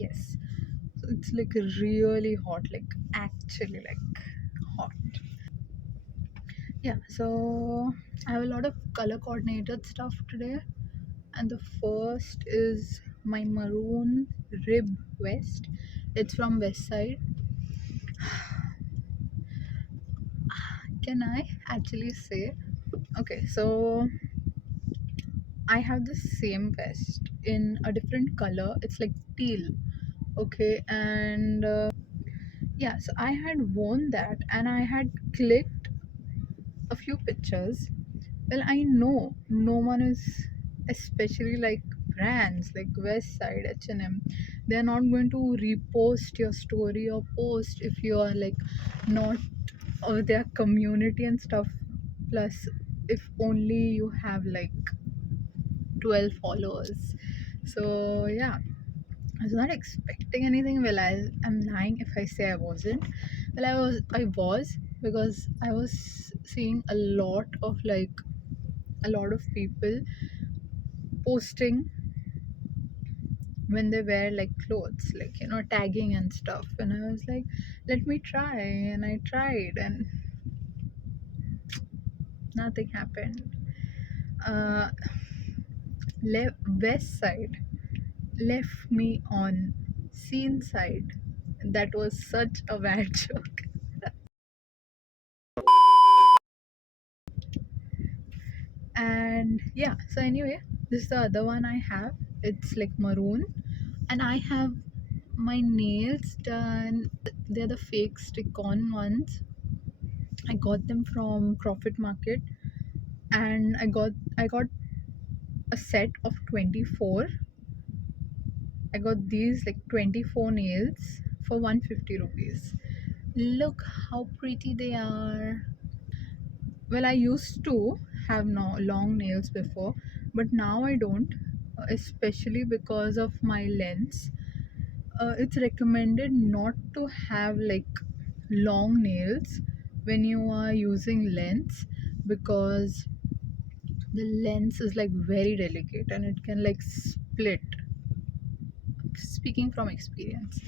Yes. So it's like really hot, like actually like hot. Yeah, so I have a lot of color coordinated stuff today, and the first is my maroon rib vest. It's from West Side. Can I actually say? Okay, so I have the same vest in a different color. It's like teal. Okay, and yeah, so I had worn that and I had clicked a few pictures. Well, I know no one is, especially like brands like West Side, H&M, they're not going to repost your story or post if you are like not of their community and stuff. Plus, if only you have like 12 followers. So yeah, I was not expecting anything. Well, I'm lying if I say I wasn't. Well, I was because I was seeing a lot of like a lot of people posting when they wear like clothes, like tagging and stuff. And I was like, let me try, and I tried, and nothing happened. Uh, West Side left me on scene side. That was such a bad joke. And yeah, so anyway, this is the other one I have. It's like maroon, and I have my nails done. They're the fake stick-on ones. I got them from Crawford Market, and I got a set of 24. I got these like 24 nails for 150 rupees. Look how pretty they are. Well, I used to have no long nails before, but now I don't, especially because of my lens. It's recommended not to have like long nails when you are using lens, because the lens is like very delicate and it can like split. Speaking from experience,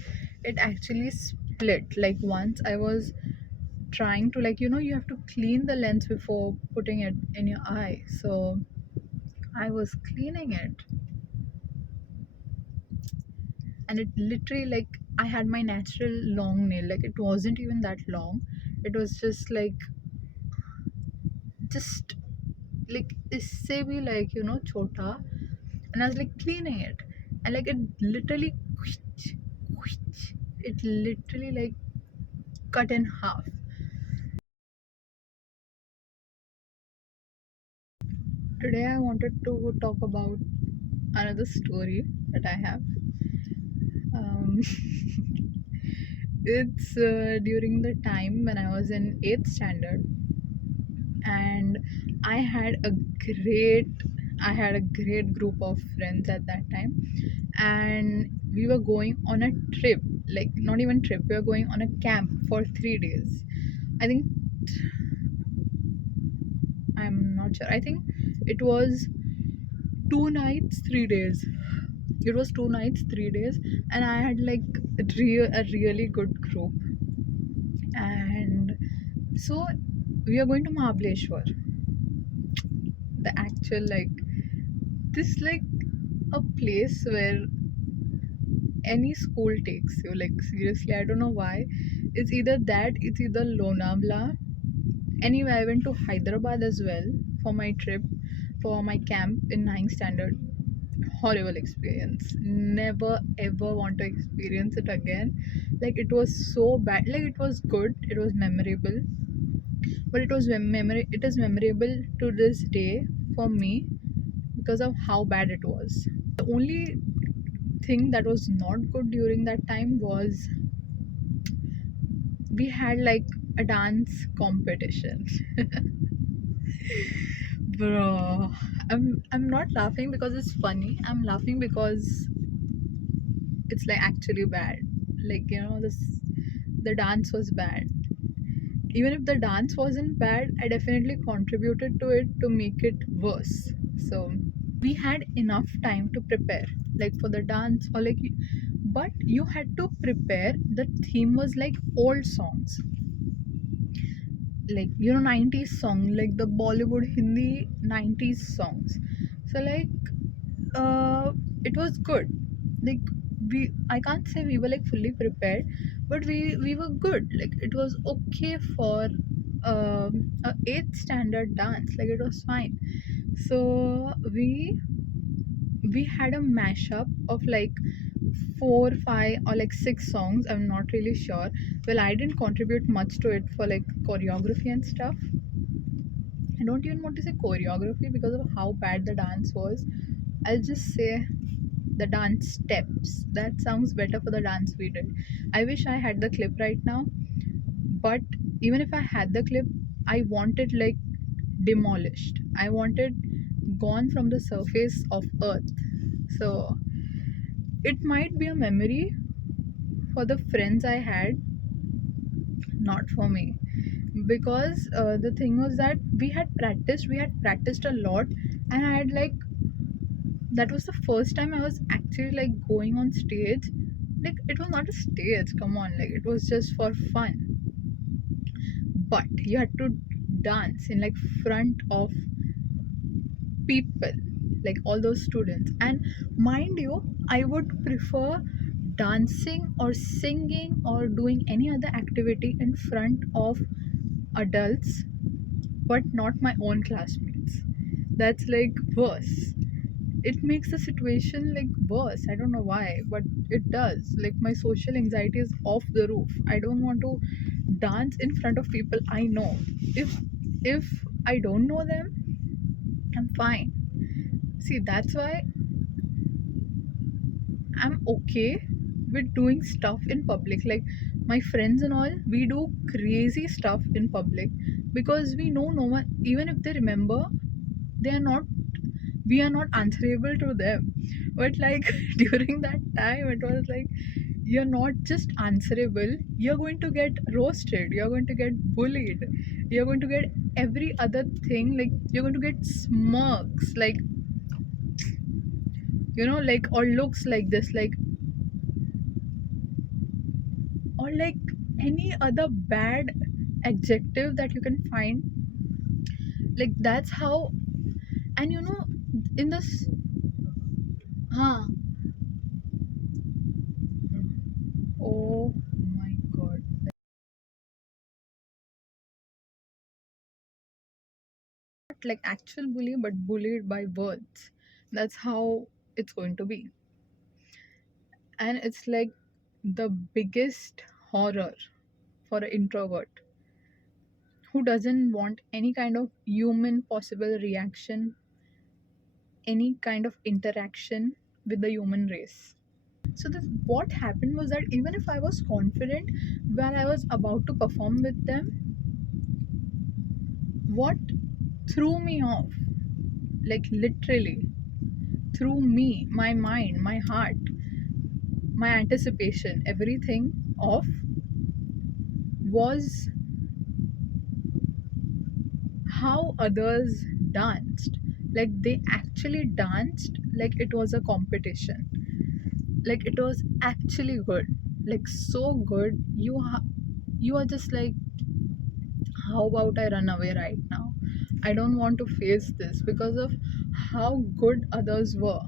it actually split. Like once I was trying to, like, you have to clean the lens before putting it in your eye. So I was cleaning it, and it literally, like, I had my natural long nail, like it wasn't even that long. It was just like, just like isse bhi like, chota. And I was like cleaning it, and like it literally it literally like cut in half. Today I wanted to talk about another story that I have. um, it's during the time when I was in 8th standard, and I had a great I had a great group of friends at that time, and we were going on a trip, like not even trip, we were going on a camp for 3 days. I think, I'm not sure. I think it was 2 nights, 3 days. It was 2 nights, 3 days, and I had like a really good group. And so we are going to Mahabaleshwar, the actual like this like a place where any school takes you. Like seriously, I don't know why. It's either that, it's either Lonavala. Anyway, I went to Hyderabad as well for my trip, for my camp in 9th standard. Horrible experience. Never ever want to experience it again. Like it was so bad. Like it was good, it was memorable, but it is memorable to this day for me because of how bad it was. The only thing that was not good during that time was we had like a dance competition. Bro, I'm not laughing because it's funny. I'm laughing because it's like actually bad. Like, the dance was bad. Even if the dance wasn't bad, I definitely contributed to it to make it worse. So we had enough time to prepare, like for the dance, or like but you had to prepare. The theme was like old songs, like 90s song, like the Bollywood Hindi 90s songs. So like it was good. Like I can't say we were like fully prepared, but we were good. Like it was okay for a 8th standard dance. Like it was fine. So we had a mashup of like 4 5 or like 6 songs. I'm not really sure. Well, I didn't contribute much to it for like choreography and stuff. I don't even want to say choreography because of how bad the dance was. I'll just say the dance steps. That sounds better for the dance we did. I wish I had the clip right now, but even if I had the clip, I want it like demolished. I want it gone from the surface of earth. So it might be a memory for the friends I had, not for me. Because the thing was that we had practiced a lot, and I had like, that was the first time I was actually like going on stage. Like it was not a stage, come on, like it was just for fun. But you had to dance in like front of people, like all those students. And mind you, I would prefer dancing or singing or doing any other activity in front of adults, but not my own classmates. That's like worse. It makes the situation like worse. I don't know why, but it does. Like my social anxiety is off the roof. I don't want to dance in front of people I know. If I don't know them, I'm fine. See, that's why I'm okay with doing stuff in public. Like my friends and all, we do crazy stuff in public because we know no one, even if they remember, they are not, we are not answerable to them. But like during that time, it was like, you're not just answerable, you're going to get roasted, you're going to get bullied, you're going to get every other thing. Like you're going to get smirks, like like, or looks like this, like, or like any other bad adjective that you can find. Like that's how. And in this, huh, oh my god, not like actual bully, but bullied by words. That's how it's going to be. And it's like the biggest horror for an introvert who doesn't want any kind of human possible reaction, any kind of interaction with the human race. So what happened was that even if I was confident while I was about to perform with them, what threw me off, like literally threw me, my mind, my heart, my anticipation, everything off, was how others danced. Like they actually danced like it was a competition. Like it was actually good, like so good. You are just like, how about I run away right now? I don't want to face this because of how good others were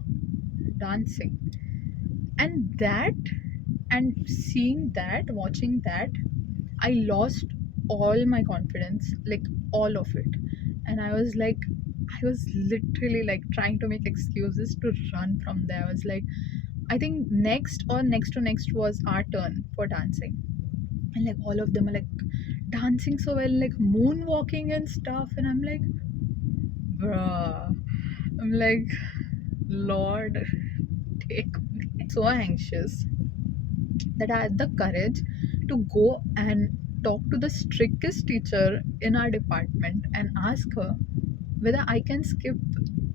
dancing. And that, and seeing that, watching that, I lost all my confidence, like all of it. And I was like, I was literally like trying to make excuses to run from there. I was like, I think next or next to next was our turn for dancing. And like all of them are like dancing so well, like moonwalking and stuff. And I'm like, bruh. I'm like, Lord, take me. So anxious that I had the courage to go and talk to the strictest teacher in our department and ask her whether I can skip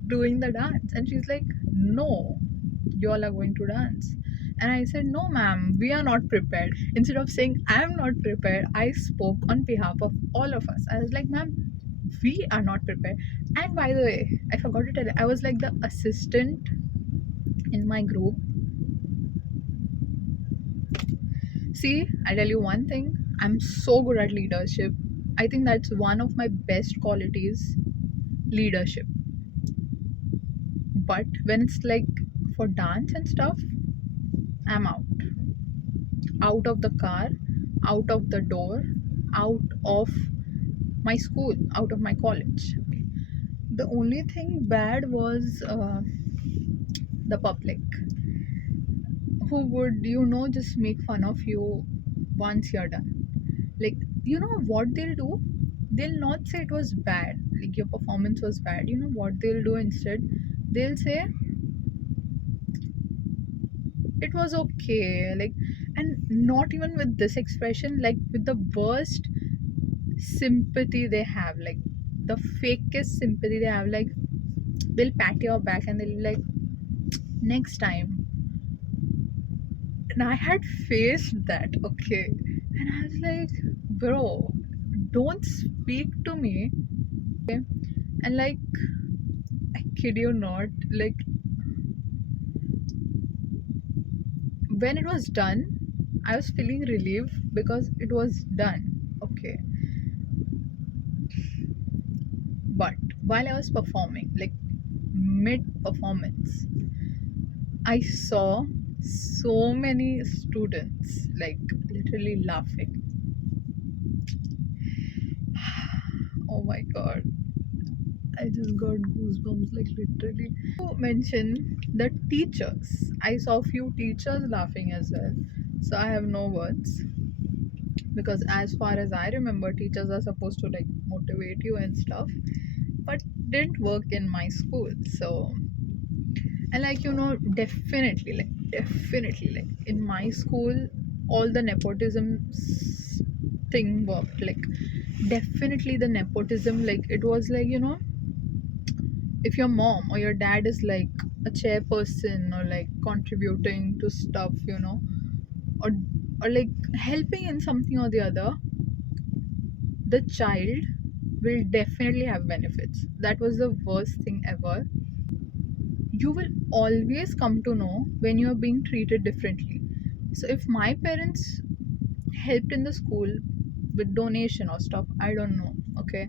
doing the dance. And she's like, no, you all are going to dance. And I said, no, ma'am, we are not prepared. Instead of saying, I'm not prepared, I spoke on behalf of all of us. I was like, ma'am, we are not prepared. And by the way, I forgot to tell you, I was like the assistant in my group. See, I tell you one thing, I'm so good at leadership. I think that's one of my best qualities, leadership. But when it's like for dance and stuff, I'm out of the car, out of the door, out of my school, out of my college. The only thing bad was the public, who would, just make fun of you once you're done. Like, you know what they'll do? They'll not say it was bad, like your performance was bad. You know what they'll do instead? They'll say it was okay, like, and not even with this expression, like with the worst sympathy they have, like the fakest sympathy they have, like they'll pat your back and they'll be like, next time. And I had faced that, okay, and I was like, bro, don't speak to me, okay? And like, I kid you not, like when it was done, I was feeling relief because it was done, okay. But while I was performing, like mid performance, I saw so many students like literally laughing. Oh my god, I just got goosebumps, like literally. To mention the teachers, I saw few teachers laughing as well. So I have no words, because as far as I remember, teachers are supposed to like motivate you and stuff, but didn't work in my school. So, and like, definitely, like in my school, all the nepotism thing worked. Like, definitely the nepotism, like it was like, if your mom or your dad is like a chairperson or like contributing to stuff, or like helping in something or the other, the child will definitely have benefits. That was the worst thing ever. You will always come to know when you are being treated differently. So if my parents helped in the school with donation or stuff, I don't know, okay,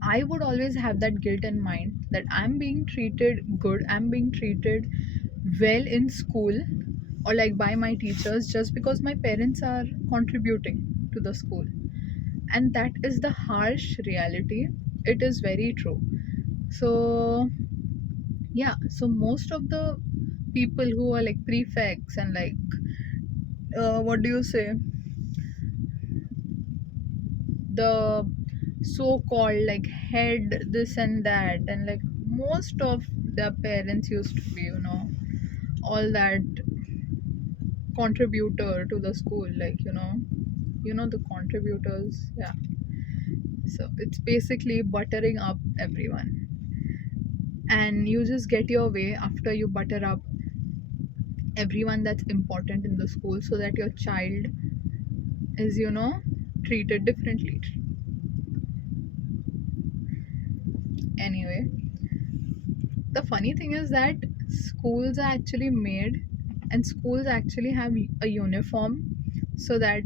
I would always have that guilt in mind that I'm being treated good, I'm being treated well in school or like by my teachers just because my parents are contributing to the school. And that is the harsh reality. It is very true. So, yeah, so most of the people who are like prefects and like, what do you say, the so-called like head this and that, and like most of their parents used to be, all that contributor to the school, like, the contributors, yeah. So it's basically buttering up everyone, and you just get your way after you butter up everyone that's important in the school, so that your child is, treated differently. Anyway, the funny thing is that schools are actually made, and schools actually have a uniform, so that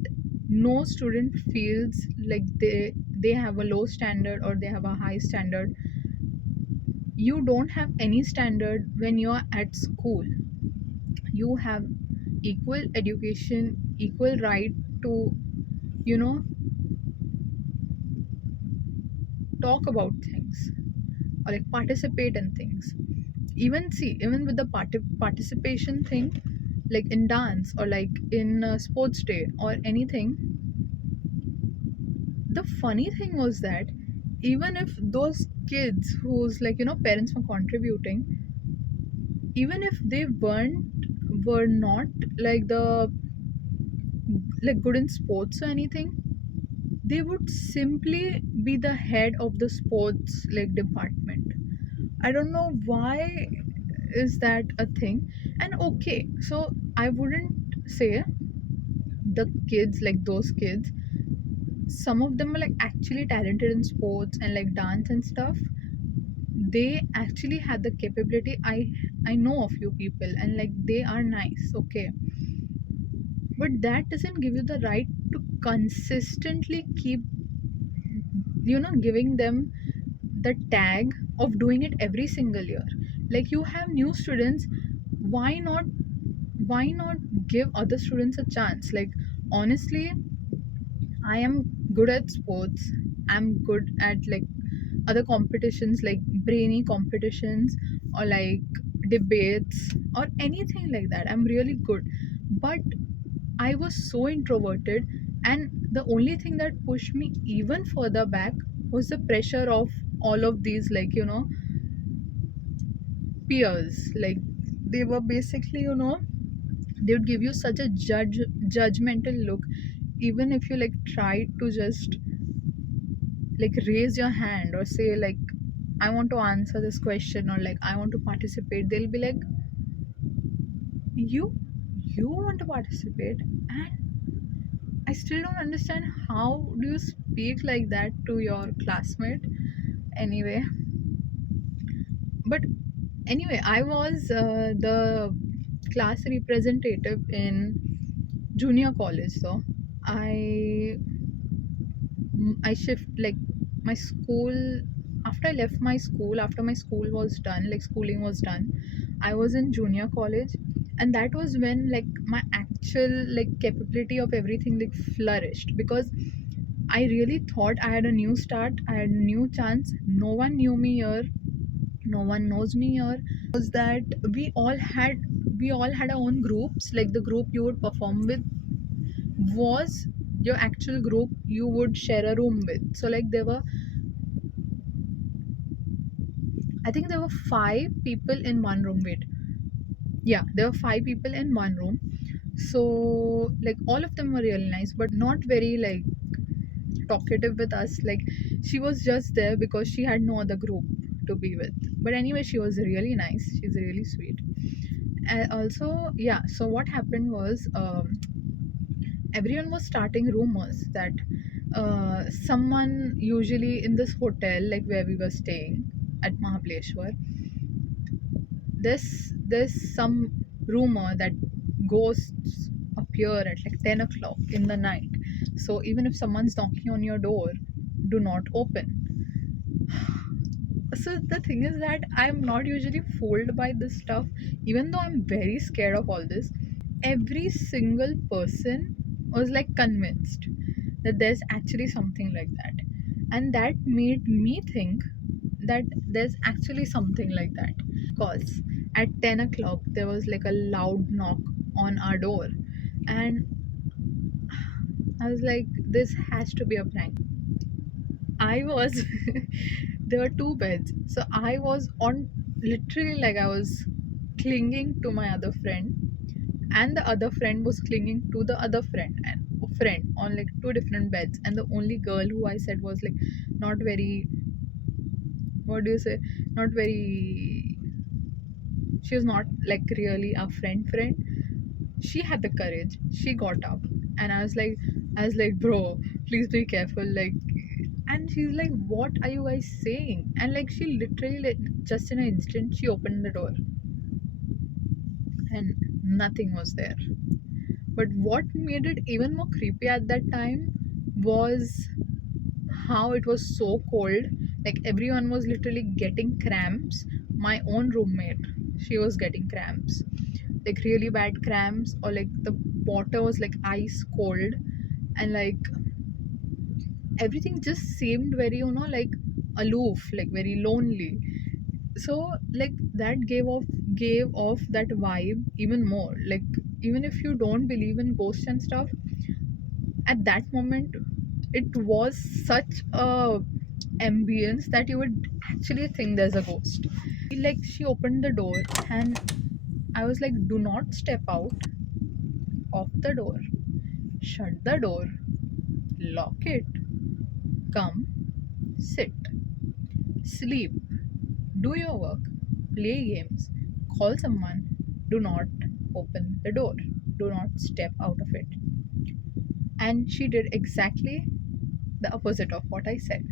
no student feels like they have a low standard or they have a high standard. You don't have any standard when you are at school. You have equal education, equal right to, you know talk about things or like participate in things. Even with the participation thing, like in dance or like in sports day or anything, the funny thing was that even if those kids whose, like, parents were contributing, even if they were not like the like good in sports or anything, they would simply be the head of the sports like department. I don't know why is that a thing. And okay, so I wouldn't say the kids, like those kids, some of them are like actually talented in sports and like dance and stuff. They actually had the capability. I know a few people and like they are nice, okay. but that doesn't give you the right to consistently keep, giving them the tag of doing it every single year. Like, you have new students, why not, give other students a chance? Like, honestly, I am good at sports, I'm good at like other competitions, like brainy competitions, or like debates, or anything like that. I'm really good. But I was so introverted, and the only thing that pushed me even further back was the pressure of all of these, like, peers. Like, they were basically, they would give you such a judgmental look, even if you like try to just like raise your hand or say like, I want to answer this question, or like, I want to participate. They'll be like, you you want to participate? And I still don't understand, how do you speak like that to your classmate? Anyway, but anyway, I was the class representative in junior college. So I I shift like my school, after I left my school, after my school was done, like schooling was done, I was in junior college. And that was when like my actual like capability of everything like flourished, because I really thought I had a new start, I had a new chance. No one knew me here, no one knows me here. Was that we all had our own groups. Like, the group you would perform with was your actual group you would share a room with. So like, there were 5 people in one room. Wait, yeah, there were 5 people in one room. So like, all of them were really nice, but not very like talkative with us. Like, she was just there because she had no other group to be with. But anyway, she was really nice, she's really sweet. And also, yeah, so what happened was, everyone was starting rumors that someone, usually in this hotel like where we were staying at Mahabaleshwar, there's some rumor that ghosts appear at like 10 o'clock in the night. So even if someone's knocking on your door, do not open. So the thing is that I'm not usually fooled by this stuff, even though I'm very scared of all this. Every single person was like convinced that there's actually something like that. And that made me think that there's actually something like that. Because at 10 o'clock, there was like a loud knock on our door. And I was like, this has to be a prank. I was, there were 2 beds. So I was on, literally, like, I was clinging to my other friend, and the other friend was clinging to the other friend, and friend on like 2 different beds. And the only girl who I said was like not very, what do you say, not very, she was not like really a friend. She had the courage, she got up. And I was like, bro, please be careful, like. And she's like, what are you guys saying? And like, she literally, like, just in an instant, she opened the door, and nothing was there. But what made it even more creepy at that time was how it was so cold. Like, everyone was literally getting cramps. My own roommate, she was getting cramps, like really bad cramps, or like the water was like ice cold. And like, everything just seemed very, like aloof, like very lonely. So like, that gave off that vibe even more. Like, even if you don't believe in ghosts and stuff, at that moment it was such a ambience that you would actually think there's a ghost. Like, she opened the door, and I was like, do not step out of the door, shut the door, lock it, come, sit, sleep, do your work, play games, call someone. Do not open the door, do not step out of it. And she did exactly the opposite of what I said.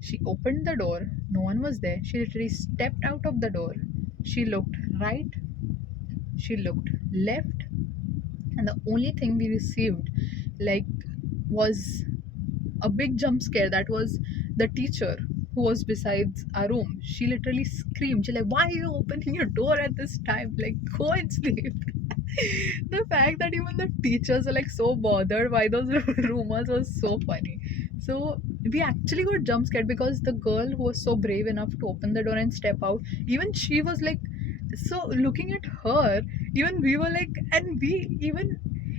She opened the door, no one was there. She literally stepped out of the door. She looked right, she looked left, and the only thing we received like was a big jump scare. That was the teacher who was besides our room. She literally screamed. She's like, "Why are you opening your door at this time? Like, go and sleep." The fact that even the teachers are like so bothered by those rumors was so funny. So we actually got jump scared because the girl who was so brave enough to open the door and step out, even she was like, so looking at her, even we were like, and we even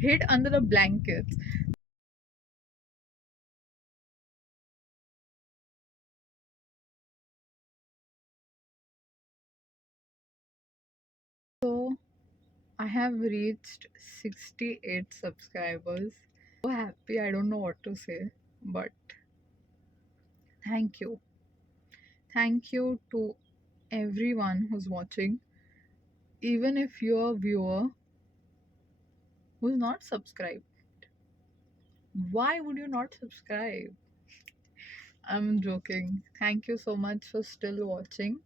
hid under the blankets. So I have reached 68 subscribers. So happy, I don't know what to say, but thank you. Thank you to everyone who's watching. Even if you're a viewer who's not subscribed, why would you not subscribe? I'm joking. Thank you so much for still watching.